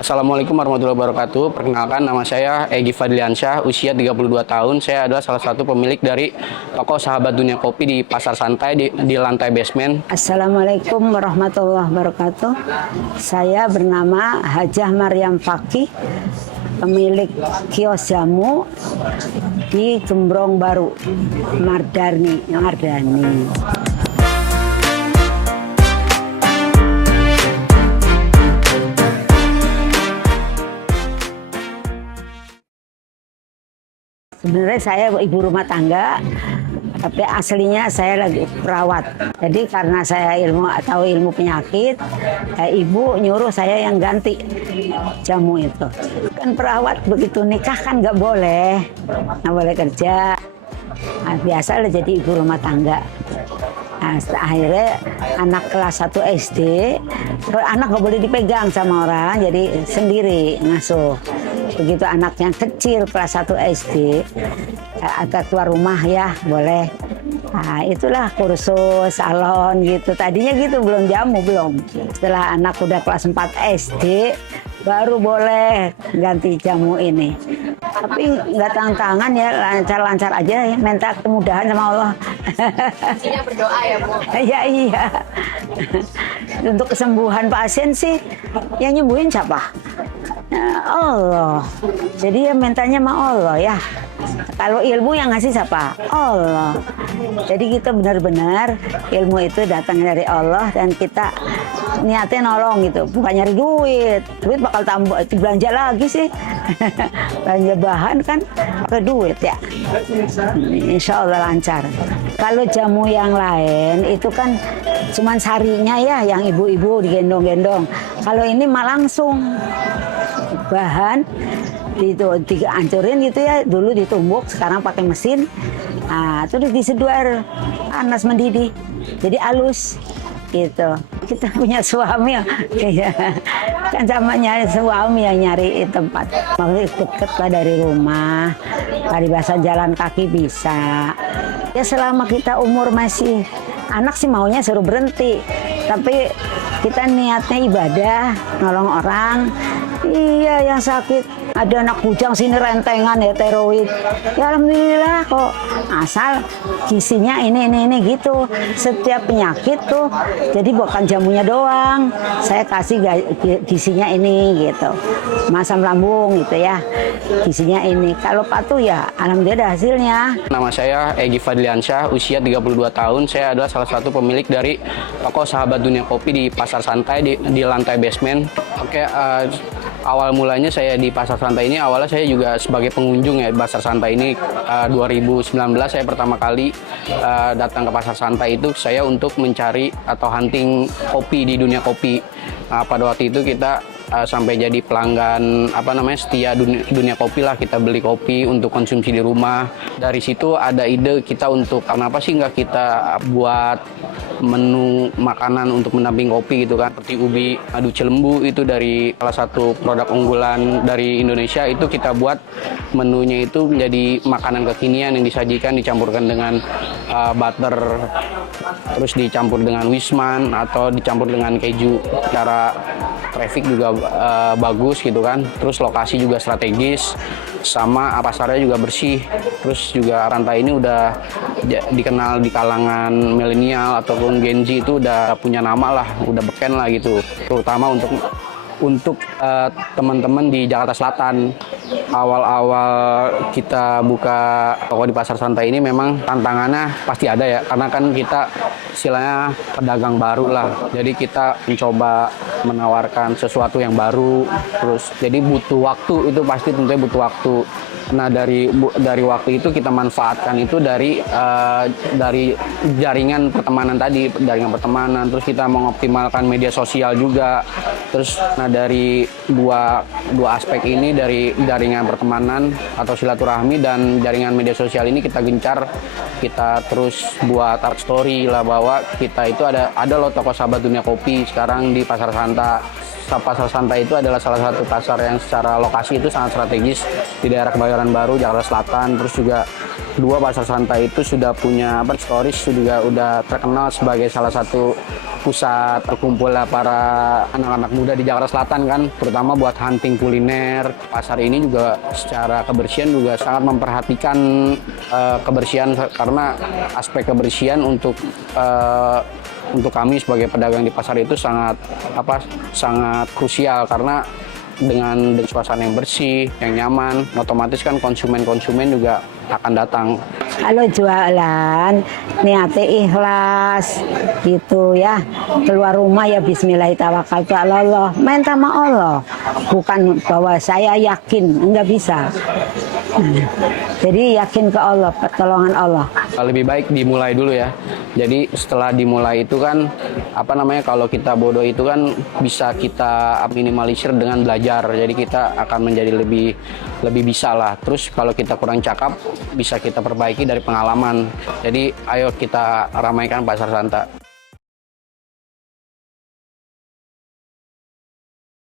Assalamualaikum warahmatullahi wabarakatuh. Perkenalkan, nama saya Egy Fadliansyah, usia 32 tahun. Saya adalah salah satu pemilik dari toko Sahabat Dunia Kopi di Pasar Santai di lantai basement. Assalamualaikum warahmatullahi wabarakatuh. Saya bernama Hajah Maryam Fakih, pemilik kios jamu di Gembrong Baru, Mardani. Sebenarnya saya ibu rumah tangga, tapi aslinya saya lagi perawat. Jadi karena saya tahu ilmu penyakit, ibu nyuruh saya yang ganti jamu itu. Kan perawat begitu nikah kan nggak boleh kerja. Nah, biasa lah jadi ibu rumah tangga. Nah, akhirnya anak kelas 1 SD, anak nggak boleh dipegang sama orang, jadi sendiri ngasuh. Begitu anaknya kecil kelas 1 SD, agak keluar rumah ya boleh. Nah, itulah kursus salon gitu. Tadinya gitu, belum jamu, belum. Setelah anak udah kelas 4 SD, baru boleh ganti jamu ini. Tapi nggak tangan-tangan ya, lancar-lancar aja ya, minta kemudahan sama Allah. Intinya berdoa ya, Bu? Iya. Untuk kesembuhan pasien sih, yang nyembuhin siapa? Allah. Jadi ya mintanya sama Allah ya. Kalau ilmu yang ngasih siapa? Allah. Jadi kita benar-benar ilmu itu datang dari Allah dan kita niatnya nolong gitu, bukan nyari duit. Duit bakal tambah, belanja lagi sih. Belanja bahan kan pakai duit ya. Insya Allah lancar. Kalau jamu yang lain itu kan cuman sarinya ya, yang ibu-ibu digendong-gendong. Kalau ini mah langsung bahan dihancurin gitu ya, dulu ditumbuk, sekarang pakai mesin. Nah, terus diseduh air panas mendidih, jadi halus gitu. Kita punya suami ya, kan sama nyari suami yang nyari tempat. Maksudnya deket lah dari rumah, paribasan jalan kaki bisa. Ya selama kita umur masih anak sih maunya suruh berhenti, tapi kita niatnya ibadah, nolong orang. Iya, yang sakit ada anak bujang sini rentengan ya, tiroid. Ya alhamdulillah kok, asal gizinya ini gitu. Setiap penyakit tuh jadi bukan jamunya doang, saya kasih gizinya ini gitu. Asam lambung gitu ya, gizinya ini. Kalau patuh ya alhamdulillah ada hasilnya. Nama saya Egy Fadliansyah, usia 32 tahun. Saya adalah salah satu pemilik dari toko Sahabat Dunia Kopi di Pasar Santai di lantai basement. Oke, awal mulanya saya di Pasar Santai ini, awalnya saya juga sebagai pengunjung ya. Pasar Santai ini 2019 saya pertama kali datang ke Pasar Santai itu saya untuk mencari atau hunting kopi di dunia kopi. Pada waktu itu kita sampai jadi pelanggan setia dunia kopi lah. Kita beli kopi untuk konsumsi di rumah. Dari situ ada ide kita untuk kenapa sih nggak kita buat menu makanan untuk mendamping kopi gitu kan, seperti ubi madu Cilembu, itu dari salah satu produk unggulan dari Indonesia. Itu kita buat menunya itu menjadi makanan kekinian yang disajikan, dicampurkan dengan butter, terus dicampur dengan wisman atau dicampur dengan keju. Cara traffic juga bagus gitu kan, terus lokasi juga strategis, sama pasarnya juga bersih. Terus juga rantai ini udah dikenal di kalangan milenial ataupun Gen Z, itu udah punya nama lah, udah beken lah gitu, terutama untuk teman-teman di Jakarta Selatan. Awal-awal kita buka toko di Pasar Santai ini memang tantangannya pasti ada ya, karena kan kita istilahnya pedagang baru lah, jadi kita mencoba menawarkan sesuatu yang baru, terus jadi butuh waktu, itu pasti tentunya butuh waktu. Nah dari waktu itu kita manfaatkan itu dari jaringan pertemanan tadi, terus kita mengoptimalkan media sosial juga. Terus dari dua aspek ini, dari jaringan pertemanan atau silaturahmi dan jaringan media sosial ini kita gencar, kita terus buat art story lah bahwa kita itu ada loh toko Sahabat Dunia Kopi sekarang di Pasar Pasar Santai itu adalah salah satu pasar yang secara lokasi itu sangat strategis di daerah Kebayoran Baru, Jakarta Selatan. Terus juga kedua, Pasar Santai itu sudah punya storage, juga udah terkenal sebagai salah satu pusat berkumpul para anak-anak muda di Jakarta Selatan kan, terutama buat hunting kuliner. Pasar ini juga secara kebersihan juga sangat memperhatikan kebersihan, karena aspek kebersihan untuk kami sebagai pedagang di pasar itu sangat krusial, karena dengan suasana yang bersih, yang nyaman, otomatis kan konsumen juga akan datang. Kalau jualan niatnya ikhlas gitu ya, keluar rumah ya bismillahirrahmanirrahim, main sama Allah, bukan bahwa saya yakin, enggak bisa. Jadi yakin ke Allah, pertolongan Allah. Lebih baik dimulai dulu ya. Jadi setelah dimulai itu kan kalau kita bodoh itu kan bisa kita minimalisir dengan belajar. Jadi kita akan menjadi lebih bisa lah. Terus kalau kita kurang cakap bisa kita perbaiki dari pengalaman. Jadi ayo kita ramaikan Pasar Santai.